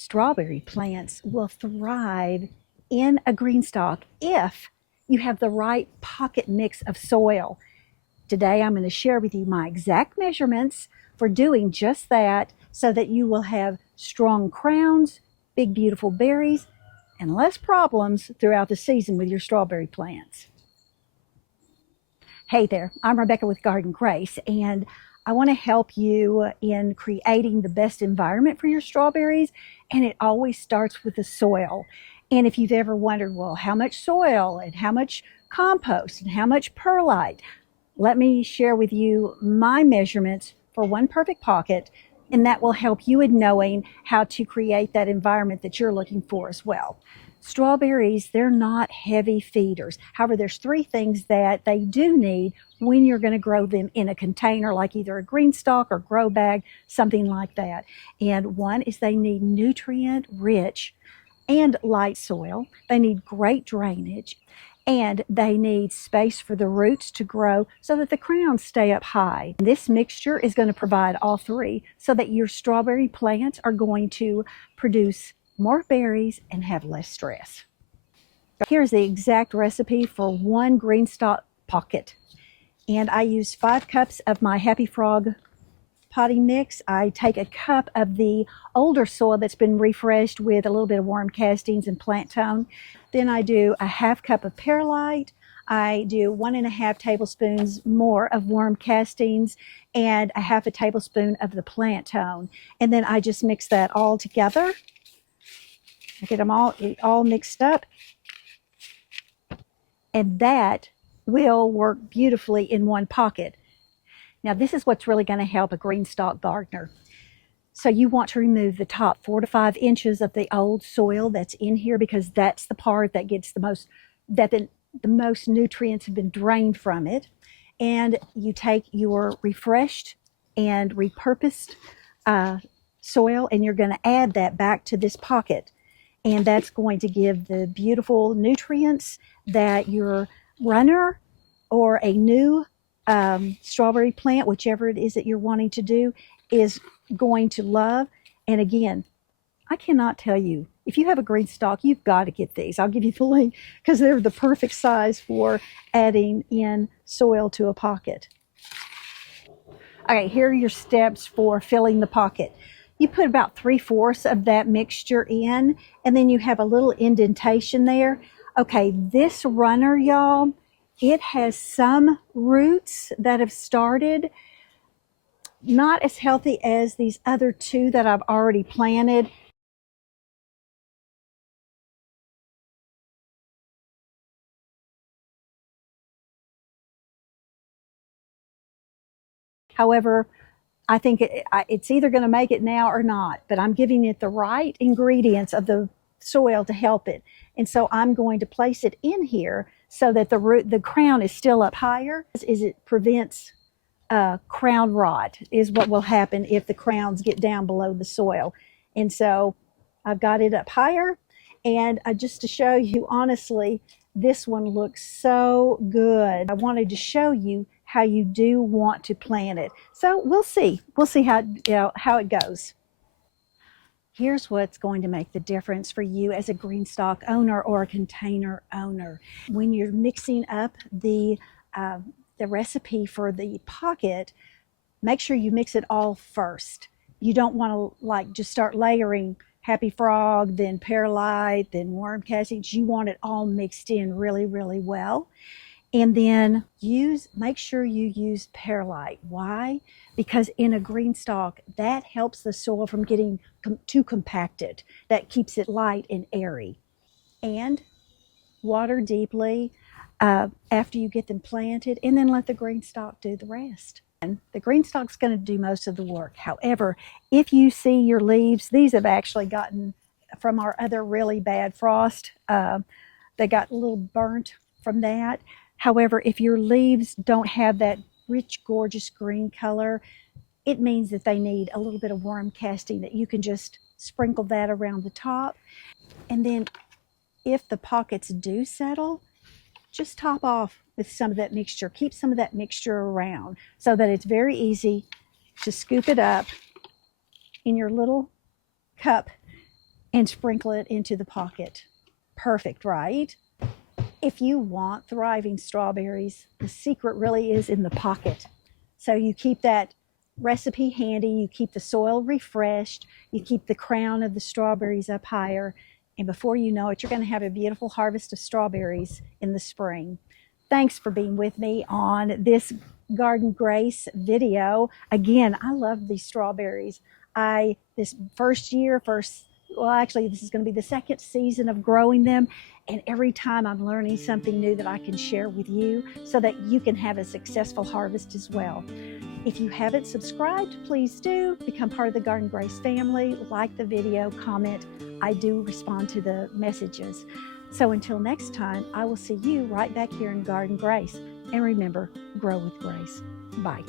Strawberry plants will thrive in a GreenStalk if you have the right pocket mix of soil. Today I'm going to share with you my exact measurements for doing just that so that you will have strong crowns, big beautiful berries, and less problems throughout the season with your strawberry plants. Hey there, I'm Rebecca with Garden Grace, and I want to help you in creating the best environment for your strawberries, and it always starts with the soil. And if you've ever wondered, well, how much soil and how much compost and how much perlite, let me share with you my measurements for one perfect pocket, and that will help you in knowing how to create that environment that you're looking for as well. Strawberries, they're not heavy feeders. However, there's three things that they do need when you're going to grow them in a container, like either a GreenStalk or grow bag, something like that. And one is they need nutrient-rich and light soil. They need great drainage, and they need space for the roots to grow so that the crowns stay up high. This mixture is going to provide all three so that your strawberry plants are going to produce more berries and have less stress. Here's the exact recipe for one GreenStalk pocket. And I use 5 cups of my Happy Frog potting mix. I take a cup of the older soil that's been refreshed with a little bit of worm castings and plant tone. Then I do a 1/2 cup of perlite. I do 1½ tablespoons more of worm castings and a 1/2 tablespoon of the plant tone. And then I just mix that all together. I get them all mixed up. And that will work beautifully in one pocket. Now, this is what's really going to help a GreenStalk gardener. So you want to remove the top 4 to 5 inches of the old soil that's in here, because that's the part that gets the most, the most nutrients have been drained from it. And you take your refreshed and repurposed soil, and you're going to add that back to this pocket. And that's going to give the beautiful nutrients that your runner or a new strawberry plant, whichever it is that you're wanting to do, is going to love. And again, I cannot tell you, if you have a GreenStalk, you've got to get these. I'll give you the link because they're the perfect size for adding in soil to a pocket. Okay, here are your steps for filling the pocket. You put about 3/4 of that mixture in, and then you have a little indentation there. Okay, this runner, y'all, it has some roots that have started, not as healthy as these other 2 that I've already planted. However, I think it's either going to make it now or not, but I'm giving it the right ingredients of the soil to help it. And so I'm going to place it in here so that the crown is still up higher. It prevents crown rot is what will happen if the crowns get down below the soil. And so I've got it up higher, and just to show you, honestly, this one looks so good. I wanted to show you how you do want to plant it. So we'll see how it goes. Here's what's going to make the difference for you as a GreenStalk owner or a container owner. When you're mixing up the recipe for the pocket, make sure you mix it all first. You don't want to just start layering Happy Frog, then perlite, then worm castings. You want it all mixed in really, really well. And then make sure you use perlite. Why? Because in a GreenStalk, that helps the soil from getting too compacted. That keeps it light and airy. And water deeply after you get them planted, and then let the GreenStalk do the rest. And the GreenStalk's going to do most of the work. However, if you see your leaves, these have actually gotten from our other really bad frost. They got a little burnt from that. However, if your leaves don't have that rich, gorgeous green color, it means that they need a little bit of worm casting, that you can just sprinkle that around the top. And then if the pockets do settle, just top off with some of that mixture. Keep some of that mixture around so that it's very easy to scoop it up in your little cup and sprinkle it into the pocket. Perfect, right? If you want thriving strawberries, the secret really is in the pocket. So you keep that recipe handy, you keep the soil refreshed, you keep the crown of the strawberries up higher, and before you know it, you're going to have a beautiful harvest of strawberries in the spring. Thanks for being with me on this Garden Grace video. Again, I love these strawberries. This first year, well, actually, this is going to be the second season of growing them. And every time I'm learning something new that I can share with you so that you can have a successful harvest as well. If you haven't subscribed, please do become part of the Garden Grace family. Like the video, comment. I do respond to the messages. So until next time, I will see you right back here in Garden Grace. And remember, grow with grace. Bye.